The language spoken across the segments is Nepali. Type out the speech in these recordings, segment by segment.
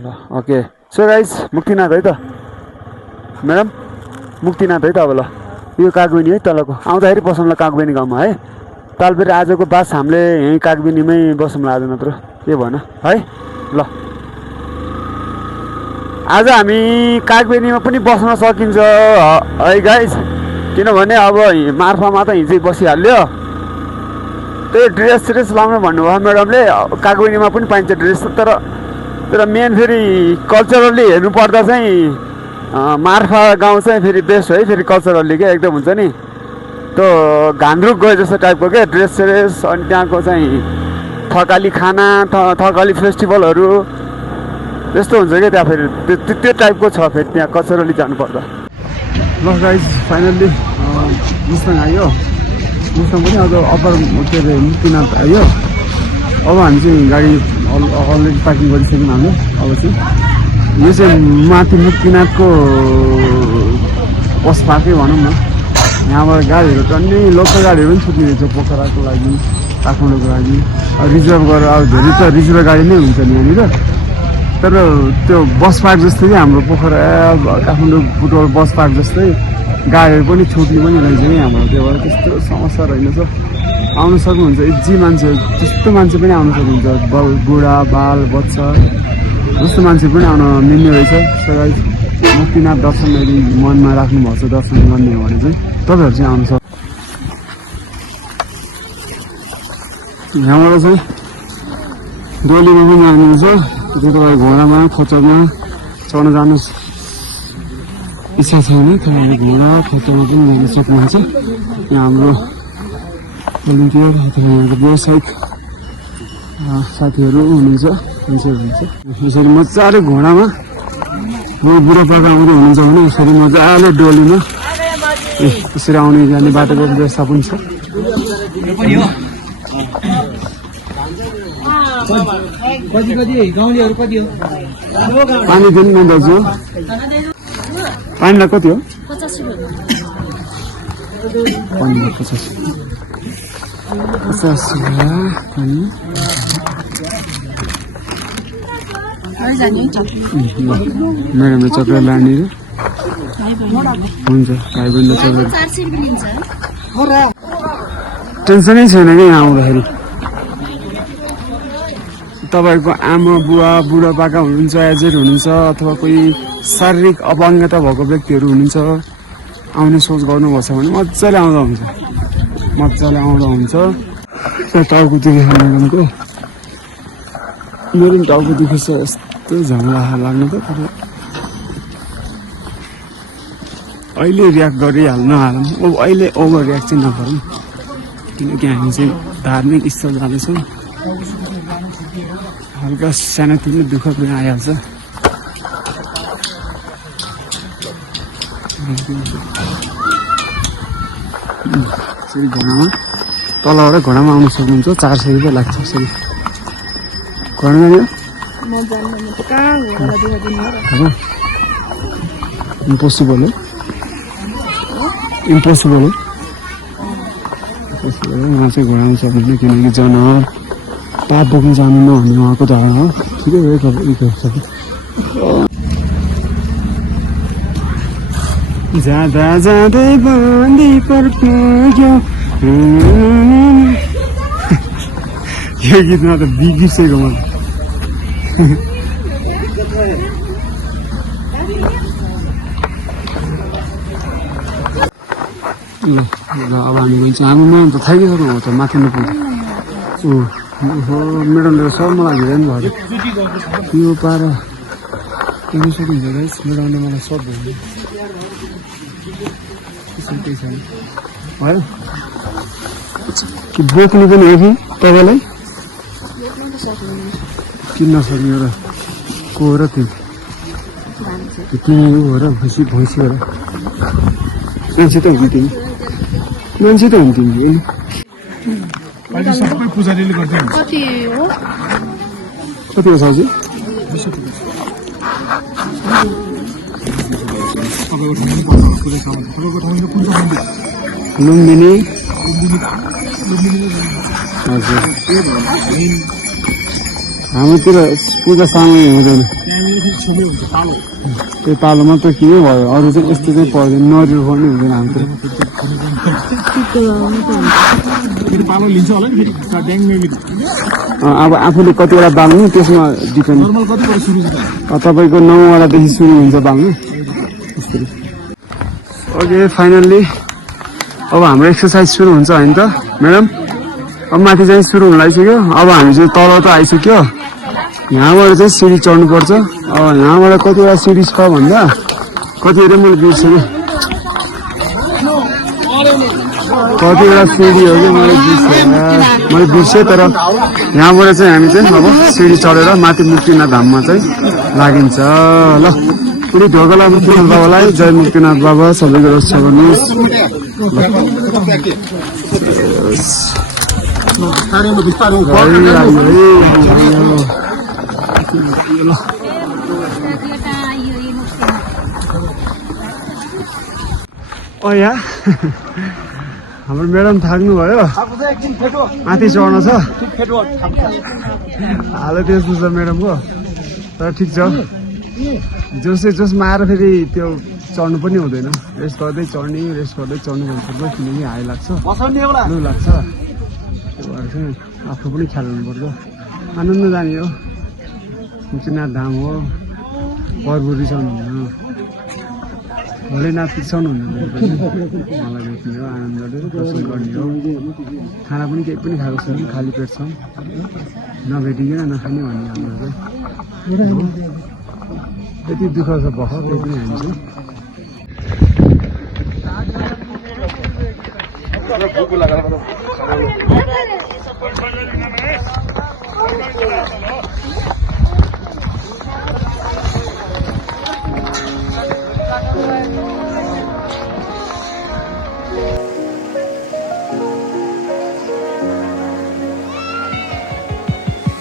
ओके सो गाइस मुक्तिनाथ है त म्याडम मुक्तिनाथ है त अब ल यो कागबेनी है तलको आउँदाखेरि बसौँ ल कागबेनी गाउँमा है ताल फेरि आजको बास हामीले यहीँ कागबेनीमै बसौँला आज मात्र के भन है ल आज हामी कागबेनीमा पनि बस्न सकिन्छ है गाइस किनभने अब मार्फामा त हिजै बसिहाल्यो त्यही ड्रेस लाउनु भन्नुभयो म्याडमले कागबेनीमा पनि पाइन्छ ड्रेस तर मेन फेरि कल्चरली हेर्नुपर्दा चाहिँ मार्फा गाउँ चाहिँ फेरि बेस्ट है फेरि कल्चरली क्या एकदम हुन्छ नि त्यो घान्द्रुक गए जस्तो टाइपको क्या ड्रेस अनि त्यहाँको चाहिँ थकाली खाना थकाली फेस्टिभलहरू त्यस्तो हुन्छ क्या त्यहाँ फेरि त्यो टाइपको छ फेरि त्यहाँ कल्चरली जानुपर्दा ल गाइज फाइनल्ली मुस्ताङ आयो मुस्ताङ पनि अब अप्पर के अरे मुक्तिनाथ आयो अब हामी चाहिँ गाडी अलरेडी पार्किङ गरिसक्यौँ हामीले अब चाहिँ यो चाहिँ माथि मुक्तिनाथको बस पार्कै भनौँ न यहाँबाट गाडीहरू टन्नै लोकल गाडीहरू पनि छुट्ने रहेछ पोखराको लागि काठमाडौँको लागि रिजर्भ गरेर अब धेरै त रिजर्भ गाडी नै हुन्छ नि यहाँनिर तर त्यो बस पार्क जस्तै हाम्रो पोखरा काठमाडौँ बुटवल बस पार्क जस्तै गाडीहरू पनि छुट्ने पनि रहेछ कि हाम्रो त्यो भएर त्यस्तो समस्या रहेनछ आउनु सक्नुहुन्छ इजी मान्छे त्यस्तो मान्छे पनि आउनु सक्नुहुन्छ बुढा बाल बच्चा जस्तो मान्छे पनि आउन मिल्ने रहेछ सबै मुक्तिनाथ दर्शन यदि मनमा राख्नु भएको छ दर्शन गर्ने हो भने चाहिँ तपाईँहरू चाहिँ आउनु सक्छ यहाँबाट चाहिँ डोलीमा पनि जानुहुन्छ त्यो तपाईँ घोडामा खोचरमा चढ्न जानु इच्छा छैन तपाईँले घोडा खोचरमा पनि जान सक्नुहुन्छ यहाँ हाम्रो भलिन्टियर अथवा यहाँको व्यावसायिक साथीहरू हुनुहुन्छ मान्छेहरू हुनुहुन्छ यसरी मजाले घोडामा बुढापाका आउँदै हुनुहुन्छ भने यसरी मजाले डोलीमा यसरी आउने जाने बाटोको व्यवस्था पनि छ पानी दिनु न दाजु पानीलाई कति हो 50 म्याडमले चक्लेट लाने हुन्छ भाइ बहिनीले चक्लेट टेन्सनै छैन कि यहाँ आउँदाखेरि तपाईँको आमा बुवा बुढापाका हुनुहुन्छ एजेड हुनुहुन्छ अथवा कोही शारीरिक अपाङ्गता भएको व्यक्तिहरू हुनुहुन्छ आउने सोच गर्नुभएको छ भने मजाले आउँदा हुन्छ टाउको दुखेछ म्याडमको मेरो पनि टाउको दुखेछ यस्तो झमेला लाग्नु त अहिले रियाक्ट गरिहाल्नु अहिले ओभर रियाक्ट चाहिँ नगरौँ किनकि हामी चाहिँ धार्मिक स्थल जाँदैछौँ हल्का सानोतिनो दुःख पनि आइहाल्छ यसरी घोडामा तलबाट घोडामा आउन सक्नुहुन्छ 400 रुपियाँ लाग्छ यसरी घोडामा इम्पोसिबल हो उहाँ चाहिँ घोडामा सक्नुहुन्छ किनकि जनावर पाप बोक्नु जानु नहुने उहाँको धर्म हो ठिकै हो जाँदा जाँदै बाँधी पर्क्यो यो गीतमा त बिग्रिसकेको म ल अब हामी गइन्छ हाम्रोमा त थाकिसक्नु हो त माथि नपुग्छ म्याडमले सब मलाई हिँड्नु भयो यो पार पुगिसक्नुहुन्छ गाइस म्याडमले मलाई सब भयो केही छैन भयो कि बोक्नु पनि हो कि तपाईँलाई किन नसक्ने र को हो र तिमी हो र भैँसी हो र मान्छे त हुन् तिमी सबै पुजारीले गर्दै हुन्छ कति हो साउजी लुम्बिनी हजुर हाम्रोतिर पूजा सामग्री हुँदैन त्यो पालो मात्र किन भयो अरू चाहिँ यस्तो चाहिँ पर्दैन नरिवल पनि हुँदैन हाम्रोतिर अब आफूले कतिवटा बाल्नु त्यसमा डिपेन्ड तपाईँको 9वटादेखि सुरु हुन्छ बाल्नु ओके फाइनल्ली अब हाम्रो एक्सर्साइज सुरु हुन्छ होइन त म्याडम अब माथि चाहिँ सुरु हुन लागिसक्यो अब हामी चाहिँ तल त आइसक्यो यहाँबाट चाहिँ सिडी चढ्नुपर्छ अब यहाँबाट कतिवटा सिडी छ भन्दा कतिवटा मैले बिर्सेँ कतिवटा सिडीहरू चाहिँ मैले बिर्सेँ तर यहाँबाट चाहिँ हामी चाहिँ अब सिडी चढेर माथि मुक्तिनाथ धाममा चाहिँ लागिन्छ ल पुरै ढोकाला मुक्तिनाथ बाबालाई जय मुक्तिनाथ बाबा सबैको रक्षा गर्नुहोस् या हाम्रो म्याडम थाक्नु भयो माथि चढ्न छ हालै त्यस्तो छ म्याडमको तर ठिक छ जोसमा आएर फेरि त्यो चढ्नु पनि हुँदैन रेस्ट गर्दै चढ्ने रेस्ट गर्दै चढ्नु भन्नुपर्छ किनकि हाई लाग्छ लु लाग्छ त्यो भएर चाहिँ आफ्नो पनि ख्याल हुनुपर्छ आनन्द जाने हो मुक्तिनाथ धाम हो पर्व रिसाउनु हुन्न भोलेनाथ रिसाउनु हुन्न मलाई भेट्ने हो आनन्द गरेर दर्शन गर्ने हो खाना पनि केही पनि खाएको छैन खाली पेट छ नभेटिकन नखाने भन्ने हाम्रो चाहिँ यति दुःख छ बख त्यही पनि हामी चाहिँ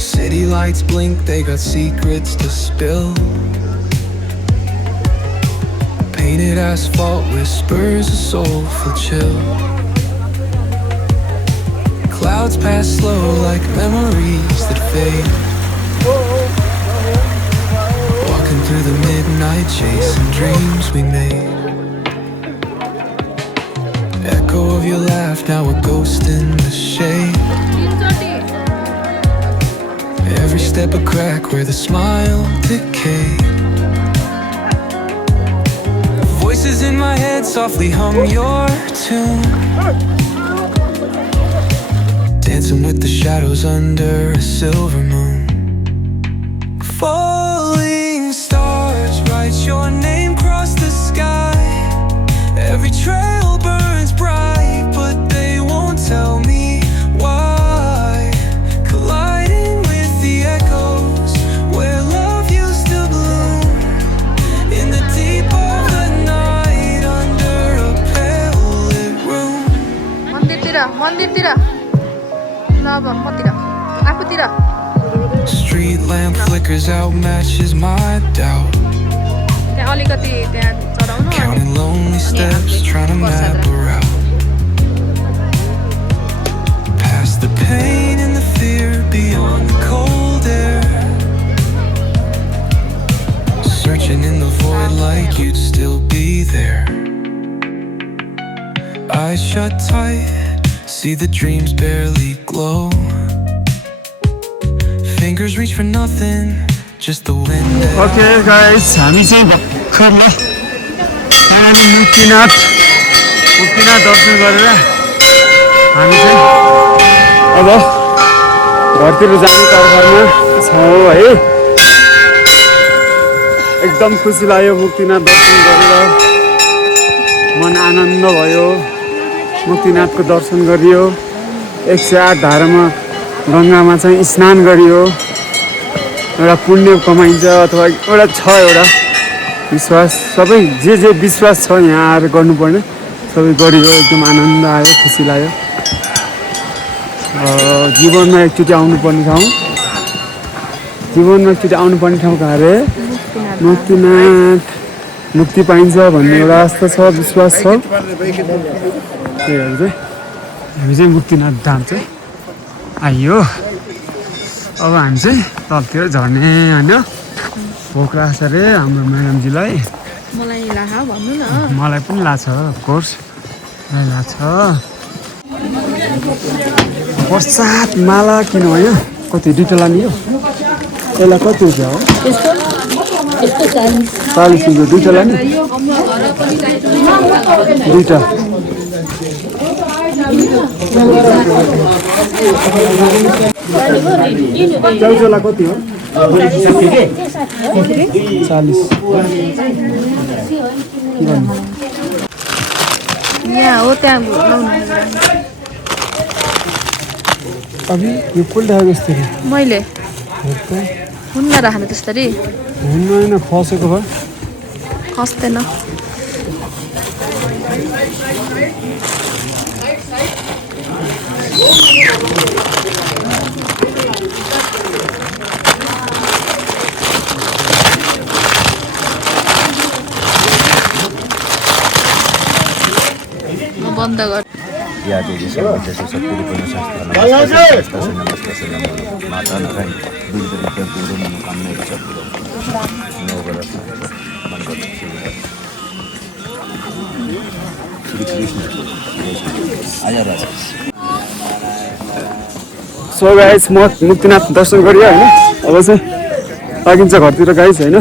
City lights blink, they got secrets to spill. Painted asphalt whispers a soulful chill. Clouds pass slow like memories that fade. Walking through the midnight, chasing dreams we made. Echo of your laugh, now a ghost in the shade. Every step a crack where the smile decayed. Voices in my head softly hum your tune. Dancing with the shadows under a silver moon. Falling stars write your name across the sky. Every trail burns bright, but they won't tell me why. Colliding with the echoes where love used to bloom. In the deep of the night under a pale lit room. मन्दिरतिर ल अब मतिर आफूतिर Street lamp flickers out, matches my doubt. त्यहाँ अलिकति त्यहाँ चढाउनु Counting lonely steps, trying to map a route. Past the pain and the fear, beyond the cold air. Searching in the void like you'd still be there. Eyes shut tight, see the dreams barely glow. Fingers reach for nothing, just the wind. Okay guys हामी चाहिँ भर्खर मुक्तिनाथ दर्शन गरेर हामी चाहिँ अब घरतिर जाने तर्फमा छौँ है एकदम खुसी लाग्यो मुक्तिनाथ दर्शन गरेर मन आनन्द भयो मुक्तिनाथको दर्शन गरियो 108 धारामा गङ्गामा चाहिँ स्नान गरियो एउटा पुण्य कमाइन्छ अथवा एउटा विश्वास सबै जे विश्वास छ यहाँ आएर गर्नुपर्ने सबै गरियो एकदम आनन्द आयो खुसी लाग्यो जीवनमा एकचोटि आउनुपर्ने ठाउँ कहाँ अरे मुक्तिनाथ मुक्ति पाइन्छ भन्ने एउटा आस्था छ विश्वास छ त्यही भएर चाहिँ हामी चाहिँ मुक्तिनाथ धाम चाहिँ आइयो अब हामी चाहिँ तलतिर झर्ने होइन भोक लाग्छ अरे हाम्रो म्याडमजीलाई मलाई लाहा भन्नु न मलाई पनि लाग्छ अफकोर्स मलाई लाग्छ प्रसाद माला किन भयो कति दुईवटा लाने हो यसलाई कति रुपियाँ हो 40 रुपियाँ दुईवटा लाने दुईवटा च्याउला कति हो 40 यहाँ हो त्यहाँ लाउनु अभी यो पुल्टाएको यस्तरी मैले हुन्न राख्नु त्यस्तरी हुन्न होइन खसेको भयो खस्दैन बन्द गर सो गाइस मुक्तिनाथ दर्शन गरियो होइन अब चाहिँ लागिन्छ घरतिर गाइस होइन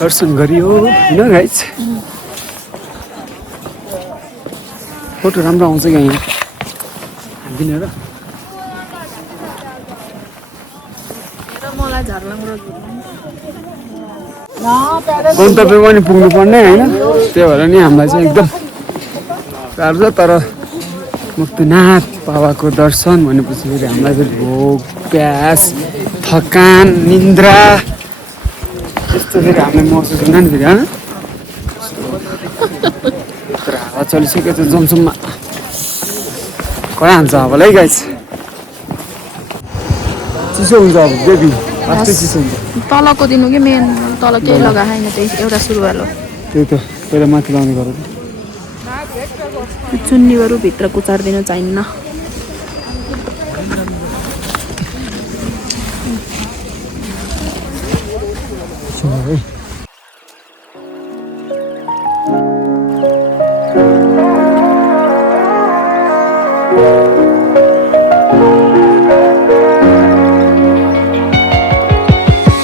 दर्शन गरियो होइन गाइस फोटो राम्रो आउँछ क्या यहाँ हालिदिने र मलाई झर्लाङ रोड गन्तव्य पनि पुग्नु पर्ने होइन त्यही भएर नि हामीलाई चाहिँ एकदम गाह्रो छ तर मुक्तिनाथ बाबाको दर्शन भनेपछि फेरि हामीलाई फेरि भोक प्यास थकान निन्द्रा यस्तो फेरि हामीलाई महसुस हुँदैन नि फेरि होइन तर हावा चलिसक्यो त्यो जमसममा हान्छ हावालाई गाइस चिसो हुन्छ अब बेबी अस्ति चिसो हुन्छ तलको दिनु कि मेन तल केही लगाएन त्यही एउटा सुरुवाल हो त्यही त पहिला माथि लाउने गरेर चुन्नीहरू भित्र कुचारिदिन चाहिन्न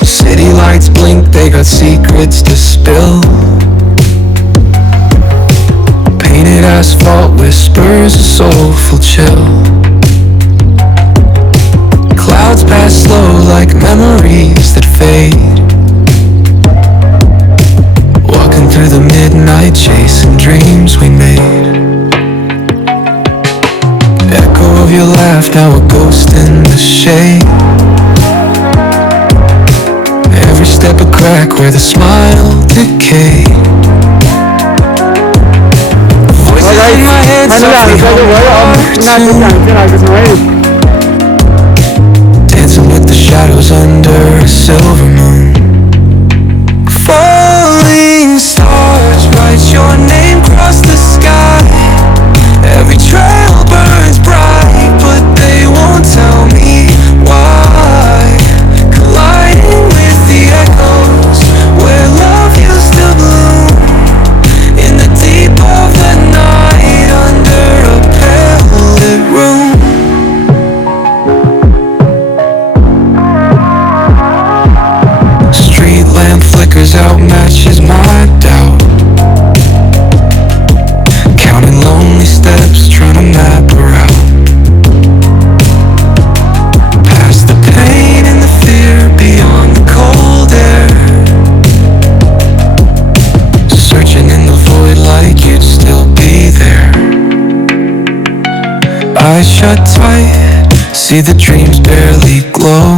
City lights blink, they got secrets to spill. Painted asphalt whispers a soulful chill. Clouds pass slow like memories that fade. Walking through the midnight, chasing dreams we made. Echo of your laugh, now a ghost in the shade. Every step a crack where the smile decayed. Voices in my head softly dancing with the shadows under a silver moon. Falling stars write your name across the sky. Every trail burns bright, but they won't tell me why. Colliding with the echoes where love used to bloom. In the deep of the night under a pale lit room. Street lamp flickers out, matches my doubt. Counting lonely steps, trying to map her out. Past the pain and the fear, beyond the cold air. Searching in the void like you'd still be there. Eyes shut tight, see the dreams barely glow.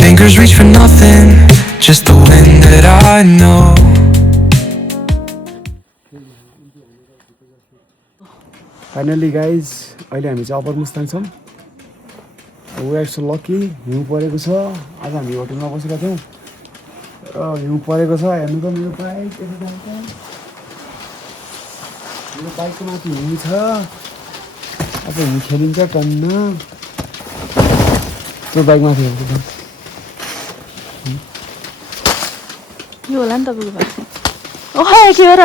Fingers reach for nothing, just the wind that I know. Finally guys अहिले हामी चाहिँ अप्पर मुस्ताङ छौँ वी आर सो लकी हिउँ परेको छ आज हामी होटलमा बसेका थियौँ हिउँ परेको छ हेर्नु त मेरो बाइक यसो जान्छ मेरो बाइकको माथि हिउँ छ अब हिउँ खेलिन्छ टन्न त्यो बाइक माथि हेर्छु यो होला नि तपाईँको बाइक ओह के हो र